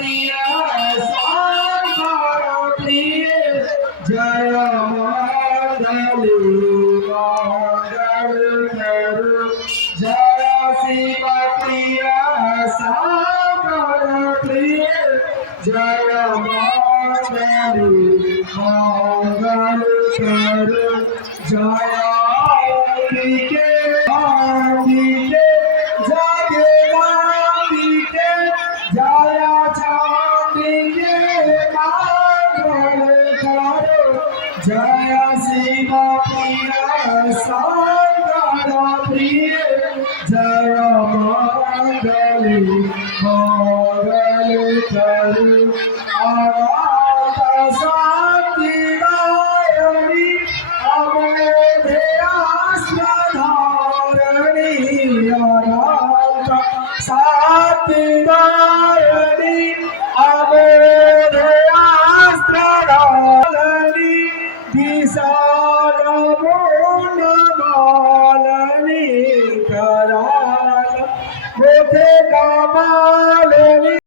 प्रिय सागर प्रिय जय मंगल करो जय शिव प्रिय सागर प्रिय जय मंगल करो जय अंबिके अंबिके जगदम्बिके जय चंडिके मंगल करो जय शिव प्रिय सागर प्रिय जय मंगल करो अनंत शक्तिदायिनी अमेध्यास्त्रधारिणी अनंत शक्तिदायिनी अमेध्यास्त्रधारिणी विशाल मुंडमालिनी कराल मुखे कमालिनी।